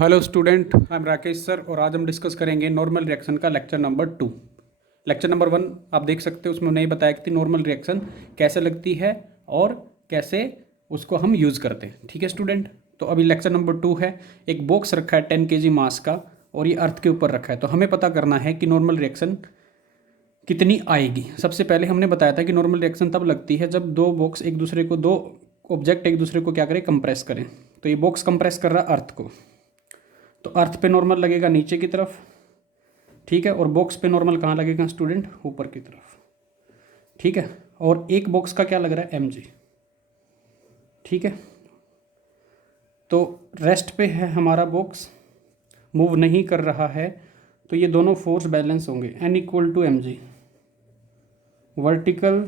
Hello student, I am Rakesh sir और आज हम डिस्कस करेंगे नॉर्मल रिएक्शन का लेक्चर नंबर 2। लेक्चर नंबर 1 आप देख सकते हो, उसमें उन्हें बताया कि नॉर्मल रिएक्शन कैसे लगती है और कैसे उसको हम यूज़ करते हैं। ठीक है स्टूडेंट, तो अभी लेक्चर नंबर 2 है। एक बॉक्स रखा है 10 kg मास का और ये अर्थ के ऊपर रखा है, तो हमें पता करना है कि नॉर्मल रिएक्शन कितनी आएगी। सबसे पहले हमने बताया था कि नॉर्मल रिएक्शन तब लगती है जब दो ऑब्जेक्ट एक दूसरे को क्या करें, कंप्रेस करें। तो ये बॉक्स कंप्रेस कर रहा है अर्थ को, तो अर्थ पे नॉर्मल लगेगा नीचे की तरफ, ठीक है, और बॉक्स पे नॉर्मल कहाँ लगेगा स्टूडेंट, ऊपर की तरफ, ठीक है। और एक बॉक्स का क्या लग रहा है, mg, ठीक है। तो रेस्ट पे है हमारा बॉक्स, मूव नहीं कर रहा है, तो ये दोनों फोर्स बैलेंस होंगे, n equal to mg। Vertical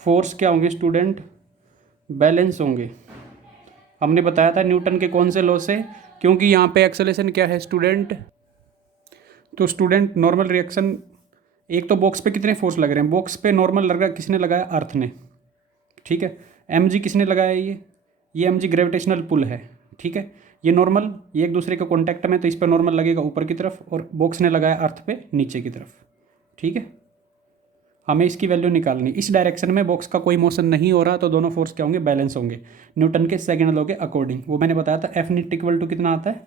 force क्या होंगे स्टूडेंट, बैलेंस होंगे। हमने बताया था न्यूटन के कौन से लॉ से, क्योंकि यहाँ पे एक्सेलरेशन क्या है स्टूडेंट, तो स्टूडेंट नॉर्मल रिएक्शन, एक तो बॉक्स पे कितने फोर्स लग रहे हैं, बॉक्स पे नॉर्मल लग रहा है, किसने लगाया, अर्थ ने, ठीक है। mg किसने लगाया, ये mg ग्रेविटेशनल पुल है, ठीक है। ये नॉर्मल, ये एक दूसरे के कॉन्टैक्ट में, तो इस पर नॉर्मल लगेगा ऊपर की तरफ, और बॉक्स ने लगाया अर्थ पे नीचे की तरफ, ठीक है। हमें इसकी वैल्यू निकालनी, इस डायरेक्शन में बॉक्स का कोई मोशन नहीं हो रहा, तो दोनों फोर्स क्या होंगे, बैलेंस होंगे न्यूटन के सेकंड लॉ के अकॉर्डिंग। वो मैंने बताया था एफ नीट इक्वल टू कितना आता है,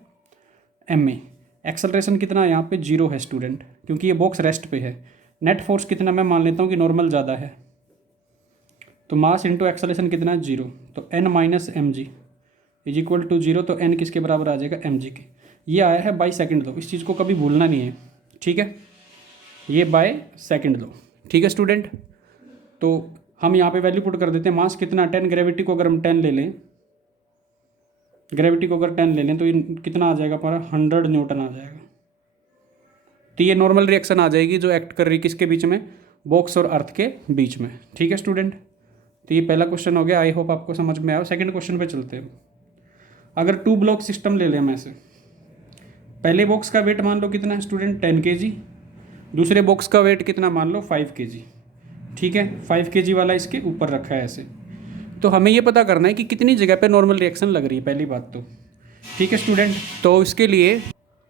एम ए। एक्सेलरेशन कितना यहाँ पे 0 है स्टूडेंट, क्योंकि ये बॉक्स रेस्ट पे है। नेट फोर्स कितना, मैं मान लेता हूँ कि नॉर्मल ज़्यादा है, तो मास इंटू एक्सेलरेशन कितना है, 0। तो n minus M G is equal to 0, तो n किसके बराबर आ जाएगा, एम जी के। ये आया है बाई सेकेंड लो, इस चीज़ को कभी भूलना नहीं है, ठीक है। ये बाय सेकेंड लो, ठीक है स्टूडेंट। तो हम यहाँ पे वैल्यू पुट कर देते हैं, मास कितना 10, ग्रेविटी को अगर हम 10 ले लें, ग्रेविटी को अगर 10 ले लें, तो ये कितना आ जाएगा हमारा, 100 न्यूटन आ जाएगा। तो ये नॉर्मल रिएक्शन आ जाएगी जो एक्ट कर रही है किसके बीच में, बॉक्स और अर्थ के बीच में, ठीक है स्टूडेंट। तो ये पहला क्वेश्चन हो गया, आई होप आपको समझ में आया। सेकंड क्वेश्चन पे चलते हैं। अगर 2 ब्लॉक सिस्टम ले लें हम ऐसे, पहले बॉक्स का वेट मान लो कितना है स्टूडेंट, 10 kg, दूसरे बॉक्स का वेट कितना मान लो, 5 kg, ठीक है। 5 kg वाला इसके ऊपर रखा है ऐसे। तो हमें ये पता करना है कि कितनी जगह पे नॉर्मल रिएक्शन लग रही है, पहली बात तो, ठीक है स्टूडेंट। तो इसके लिए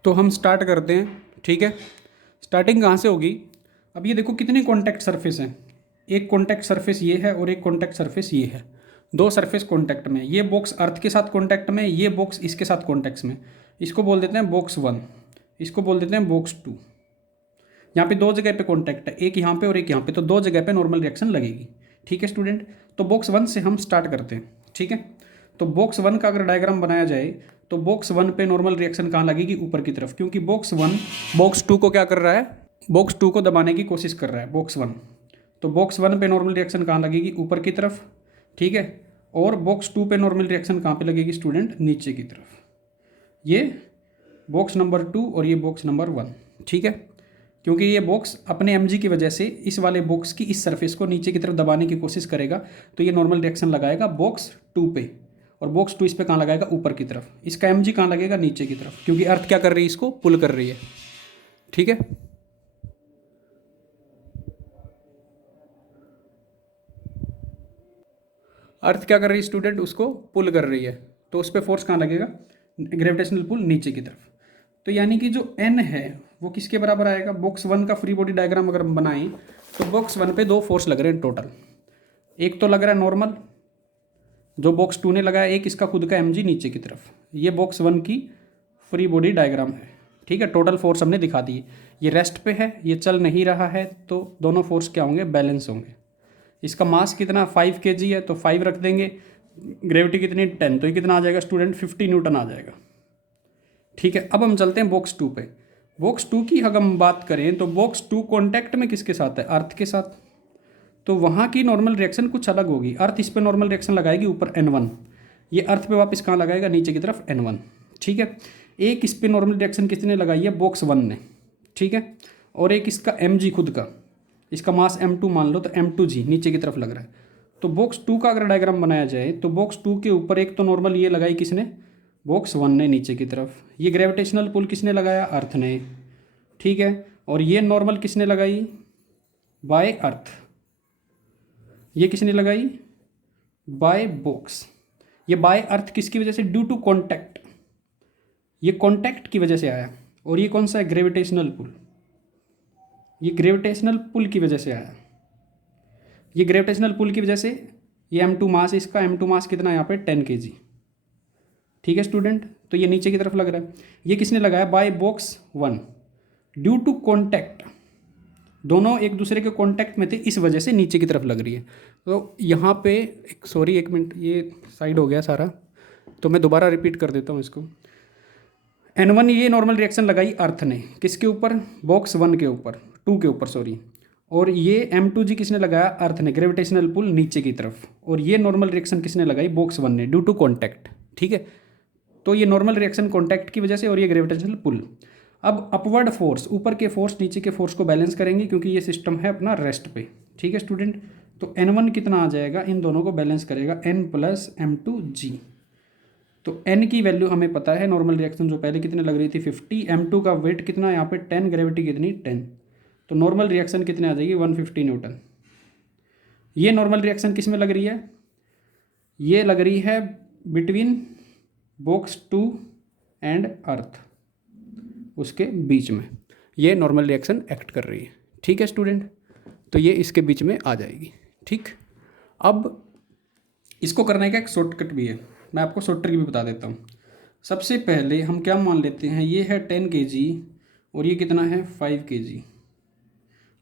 तो हम स्टार्ट करते हैं, ठीक है। स्टार्टिंग कहाँ से होगी, अब ये देखो कितने कॉन्टैक्ट सरफेस हैं, एक कॉन्टैक्ट सरफेस ये है और एक कॉन्टैक्ट सरफेस ये है, दो सरफेस कॉन्टैक्ट में। ये बॉक्स अर्थ के साथ कॉन्टैक्ट में, ये बॉक्स इसके साथ कॉन्टैक्ट्स में। इसको बोल देते हैं बॉक्स 1, इसको बोल देते हैं बॉक्स 2। यहाँ पे दो जगह पे कॉन्टैक्ट है, एक यहाँ पे और एक यहाँ पे, तो दो जगह पे नॉर्मल रिएक्शन लगेगी, ठीक है स्टूडेंट। तो बॉक्स 1 से हम स्टार्ट करते हैं, ठीक है। तो बॉक्स 1 का अगर डायग्राम बनाया जाए, तो बॉक्स 1 पे नॉर्मल रिएक्शन कहाँ लगेगी, ऊपर की तरफ, क्योंकि बॉक्स 1 बॉक्स 2 को क्या कर रहा है, बॉक्स 2 को दबाने की कोशिश कर रहा है बॉक्स 1। तो बॉक्स 1 पे नॉर्मल रिएक्शन कहाँ लगेगी, ऊपर की तरफ, ठीक है। और बॉक्स 2 पे नॉर्मल रिएक्शन कहाँ पे लगेगी स्टूडेंट, नीचे की तरफ। ये बॉक्स नंबर 2 और ये बॉक्स नंबर 1, ठीक है। क्योंकि ये बॉक्स अपने mg की वजह से इस वाले बॉक्स की इस सरफेस को नीचे की तरफ दबाने की कोशिश करेगा, तो ये नॉर्मल रिएक्शन लगाएगा बॉक्स 2 पे, और बॉक्स 2 इस पे कहाँ लगाएगा, ऊपर की तरफ। इसका mg कहाँ लगेगा, नीचे की तरफ, क्योंकि अर्थ क्या कर रही है, इसको पुल कर रही है, ठीक है। अर्थ क्या कर रही है स्टूडेंट, उसको पुल कर रही है, तो उस पर फोर्स कहाँ लगेगा, ग्रेविटेशनल पुल नीचे की तरफ। तो यानी कि जो n है वो किसके बराबर आएगा, बॉक्स 1 का फ्री बॉडी डायग्राम अगर हम बनाएं, तो बॉक्स 1 पे दो फोर्स लग रहे हैं टोटल। एक तो लग रहा है नॉर्मल जो बॉक्स 2 ने लगाया, एक इसका खुद का mg नीचे की तरफ। ये बॉक्स 1 की फ्री बॉडी डायग्राम है, ठीक है। टोटल फोर्स हमने दिखा दी। ये रेस्ट पे है, ये चल नहीं रहा है, तो दोनों फोर्स क्या होंगे, बैलेंस होंगे। इसका मास कितना 5 kg है, तो 5 रख देंगे, ग्रेविटी कितनी 10, तो ये कितना आ जाएगा स्टूडेंट, 50 न्यूटन आ जाएगा, ठीक है। अब हम चलते हैं बॉक्स 2 पे। बॉक्स 2 की अगर हम बात करें, तो बॉक्स 2 कॉन्टैक्ट में किसके साथ है, अर्थ के साथ, तो वहाँ की नॉर्मल रिएक्शन कुछ अलग होगी। अर्थ इस पर नॉर्मल रिएक्शन लगाएगी ऊपर n1, ये अर्थ पे वापस कहाँ लगाएगा, नीचे की तरफ n1, ठीक है। एक इस पर नॉर्मल रिएक्शन किसने लगाई है, बॉक्स 1 ने, ठीक है। और एक इसका mg खुद का, इसका मास m2 मान लो, तो m2g नीचे की तरफ लग रहा है। तो बॉक्स 2 का अगर डायग्राम बनाया जाए, तो बॉक्स 2 के ऊपर एक तो नॉर्मल ये लगाई किसने, बॉक्स 1 ने नीचे की तरफ। ये ग्रेविटेशनल पुल किसने लगाया, अर्थ ने, ठीक है। और ये नॉर्मल किसने लगाई, बाय अर्थ। ये किसने लगाई, बाय बॉक्स। ये बाय अर्थ किसकी वजह से, ड्यू टू कॉन्टैक्ट, ये कॉन्टैक्ट की वजह से आया। और ये कौन सा है, ग्रेविटेशनल पुल, ये ग्रेविटेशनल पुल की वजह से आया। ये ग्रेविटेशनल पुल की वजह से, ये m2 मास, इसका m2 मास कितना है यहाँ पे 10 kg। ठीक है स्टूडेंट, तो ये नीचे की तरफ लग रहा है। ये किसने लगाया, by box 1 due to contact, दोनों एक दूसरे के कॉन्टैक्ट में थे, इस वजह से नीचे की तरफ लग रही है। तो यहाँ पे सॉरी एक मिनट, ये साइड हो गया सारा, तो मैं दोबारा रिपीट कर देता हूँ इसको। N1 ये नॉर्मल रिएक्शन लगाई अर्थ ने, किसके ऊपर, बॉक्स 1 के ऊपर, 2 के ऊपर सॉरी। और ये M2G किसने लगाया, अर्थ ने, ग्रेविटेशनल पुल नीचे की तरफ। और ये नॉर्मल रिएक्शन किसने लगाई, बॉक्स 1 ने, ड्यू टू कॉन्टैक्ट। ठीक है, तो ये नॉर्मल रिएक्शन कॉन्टैक्ट की वजह से, और ये ग्रेविटेशनल पुल। अब अपवर्ड फोर्स, ऊपर के फोर्स नीचे के फोर्स को बैलेंस करेंगे, क्योंकि ये सिस्टम है अपना रेस्ट पे। ठीक है स्टूडेंट, तो N1 कितना आ जाएगा, इन दोनों को बैलेंस करेगा N + M2G। तो N की वैल्यू हमें पता है, नॉर्मल रिएक्शन जो पहले कितने लग रही थी 50, M2 का वेट कितना है यहाँ पे 10, ग्रेविटी कितनी 10, तो नॉर्मल रिएक्शन कितने आ जाएगी 150 न्यूटन। ये नॉर्मल रिएक्शन किस में लग रही है, ये लग रही है बिटवीन बॉक्स 2 एंड अर्थ, उसके बीच में ये नॉर्मल रिएक्शन एक्ट कर रही है। ठीक है स्टूडेंट, तो ये इसके बीच में आ जाएगी। ठीक, अब इसको करने का एक शॉर्टकट भी है, मैं आपको शॉर्ट ट्रिक भी बता देता हूँ। सबसे पहले हम क्या मान लेते हैं, ये है 10 kg और ये कितना है 5 kg।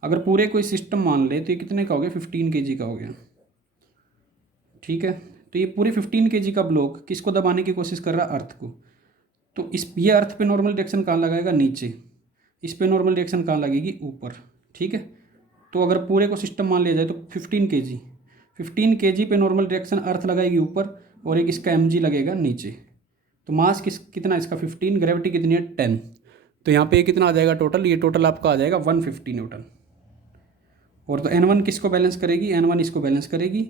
अगर पूरे कोई सिस्टम मान ले तो ये कितने का हो गया, 15 kg का हो गया। ठीक है, तो ये पूरे 15 kg का ब्लॉक किसको दबाने की कोशिश कर रहा है, अर्थ को। तो इस ये अर्थ पे नॉर्मल रिएक्शन कहाँ लगाएगा, नीचे। इस पे नॉर्मल रिएक्शन कहाँ लगेगी, ऊपर। ठीक है, तो अगर पूरे को सिस्टम मान लिया जाए तो 15 kg पे नॉर्मल रिएक्शन अर्थ लगाएगी ऊपर, और एक इसका mg लगेगा नीचे। तो मास कितना इसका 15, ग्रेविटी कितनी है 10, तो यहाँ पे कितना आ जाएगा टोटल, ये टोटल आपका आ जाएगा 150 न्यूटन। और तो N1 किसको बैलेंस करेगी, N1 इसको बैलेंस करेगी,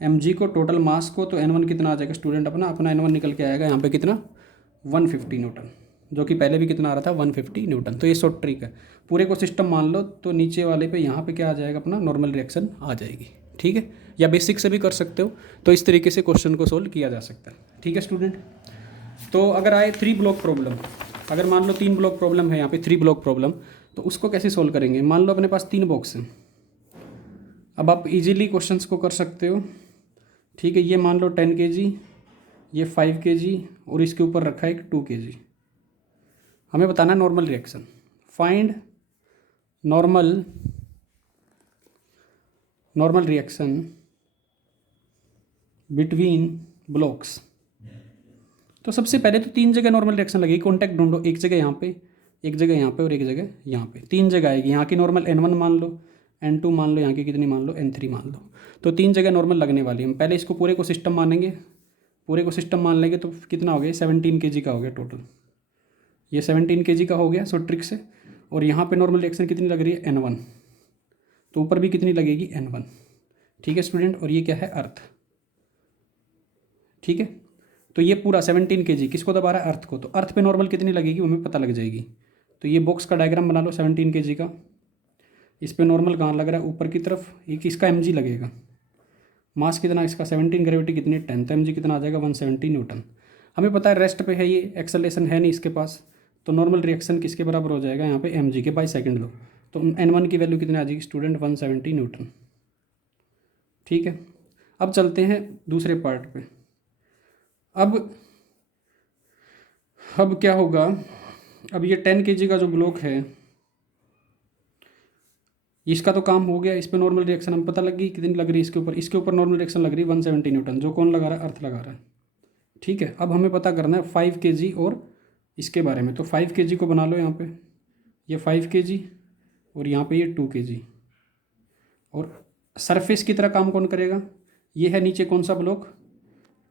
mg को, टोटल मास को। तो N1 कितना आ जाएगा स्टूडेंट, अपना N1 निकल के आएगा यहाँ पे कितना 150 न्यूटन, जो कि पहले भी कितना आ रहा था 150 न्यूटन। तो ये शॉर्ट ट्रिक है, पूरे को सिस्टम मान लो तो नीचे वाले पे यहाँ पे क्या आ जाएगा, अपना नॉर्मल रिएक्शन आ जाएगी। ठीक है, या बेसिक से भी कर सकते हो, तो इस तरीके से क्वेश्चन को सोल्व किया जा सकता है। ठीक है स्टूडेंट, तो अगर आए 3 ब्लॉक प्रॉब्लम, अगर मान लो 3 ब्लॉक प्रॉब्लम है यहाँ पे, 3 ब्लॉक प्रॉब्लम, तो उसको कैसे सोल्व करेंगे। मान लो अपने पास 3 बॉक्स हैं, अब आप इजीली क्वेश्चंस को कर सकते हो। ठीक है, ये मान लो 10 kg, ये 5 kg, और इसके ऊपर रखा है एक 2 kg। हमें बताना है normal reaction, find normal reaction between blocks. तो सबसे पहले तो 3 जगह नॉर्मल रिएक्शन लगेगी, कॉन्टैक्ट ढूंढो, एक जगह यहाँ पे, एक जगह यहाँ पे, और एक जगह यहाँ पे, 3 जगह आएगी। यहाँ की नॉर्मल N1 मान लो, N2 मान लो, यहाँ की कितनी मान लो N3 मान लो, तो 3 जगह नॉर्मल लगने वाली है। हम पहले इसको पूरे को सिस्टम मानेंगे, पूरे को सिस्टम मान लेंगे तो कितना हो गया 17 kg का हो गया टोटल, ये 17 kg का हो गया शॉर्ट ट्रिक से। और यहाँ पे नॉर्मल रिएक्शन कितनी लग रही है N1, तो ऊपर भी कितनी लगेगी N1। ठीक है स्टूडेंट, और ये क्या है अर्थ। ठीक है, तो ये पूरा 17 kg किसको दबा रहा है, अर्थ को, तो अर्थ पे नॉर्मल कितनी लगेगी वो हमें पता लग जाएगी। तो ये बॉक्स का डायग्राम बना लो 17 kg का, इस पे नॉर्मल कहाँ लग रहा है, ऊपर की तरफ, एक इसका mg लगेगा, मास कितना इसका 17, ग्रेविटी कितनी 10, तो mg कितना आ जाएगा 170 न्यूटन। हमें पता है रेस्ट पे है ये, एक्सेलरेशन है नहीं इसके पास, तो नॉर्मल रिएक्शन किसके बराबर हो जाएगा यहाँ पे mg के, बाई सेकंड लो, तो N1 की वैल्यू कितनी आ जाएगी स्टूडेंट 170 न्यूटन। ठीक है, अब चलते हैं दूसरे पार्ट पे। अब क्या होगा, अब ये 10 kg का जो ब्लॉक है, इसका तो काम हो गया, इस पर नॉर्मल रिएक्शन हम पता लगी कितनी लग रही है, इसके ऊपर नॉर्मल रिएक्शन लग रही है 170 न्यूटन, जो कौन लगा रहा है, अर्थ लगा रहा है। ठीक है, अब हमें पता करना है 5 kg और इसके बारे में। तो 5 kg को बना लो यहाँ पे, ये 5 kg और यहाँ पे ये 2 kg, और सरफेस की तरह काम कौन करेगा, ये है नीचे कौन सा ब्लॉक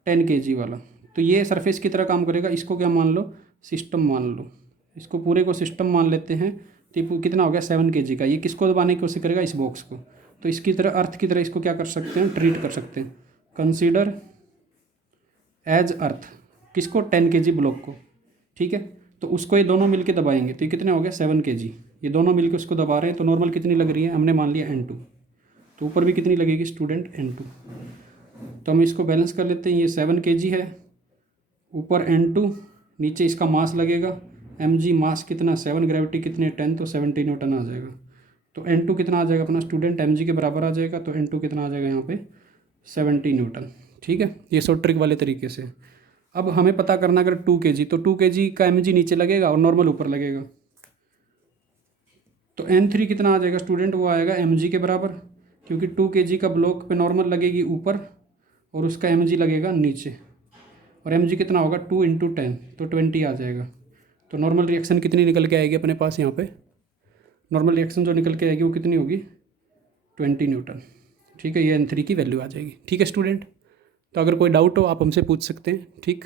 10 kg वाला, तो ये सरफेस की तरह काम करेगा। इसको क्या मान लो, सिस्टम मान लो, इसको पूरे को सिस्टम मान लेते हैं। तो कितना हो गया 7 kg का, ये किसको दबाने की कोशिश करेगा, इस बॉक्स को। तो इसकी तरह अर्थ की तरह इसको क्या कर सकते हैं, ट्रीट कर सकते हैं, कंसीडर एज अर्थ, किसको 10 kg ब्लॉक को। ठीक है, तो उसको ये दोनों मिलके दबाएंगे, तो ये कितने हो गया 7 kg, ये दोनों मिलके उसको दबा रहे हैं। तो नॉर्मल कितनी लग रही है, हमने मान लिया N2, तो ऊपर भी कितनी लगेगी स्टूडेंट N2। तो हम इसको बैलेंस कर लेते हैं, ये 7 kg है, ऊपर N2, नीचे इसका मास लगेगा mg, मास कितना 7, ग्रेविटी कितने 10, तो 70 न्यूटन आ जाएगा। तो N2 कितना आ जाएगा अपना स्टूडेंट, mg के बराबर आ जाएगा, तो N2 कितना आ जाएगा यहाँ पे 70 न्यूटन। ठीक है, ये शॉर्ट ट्रिक वाले तरीके से। अब हमें पता करना अगर 2 kg, तो 2 kg का mg नीचे लगेगा और नॉर्मल ऊपर लगेगा। तो N3 कितना आ जाएगा स्टूडेंट, वो आएगा mg के बराबर, क्योंकि 2 kg का ब्लॉक पे नॉर्मल लगेगी ऊपर और उसका mg लगेगा नीचे, और mg कितना होगा 2 इंटू 10, तो 20 आ जाएगा। तो नॉर्मल रिएक्शन कितनी निकल के आएगी अपने पास यहाँ पे, नॉर्मल रिएक्शन जो निकल के आएगी वो कितनी होगी 20 न्यूटन। ठीक है, ये N3 की वैल्यू आ जाएगी। ठीक है स्टूडेंट, तो अगर कोई डाउट हो आप हमसे पूछ सकते हैं। ठीक।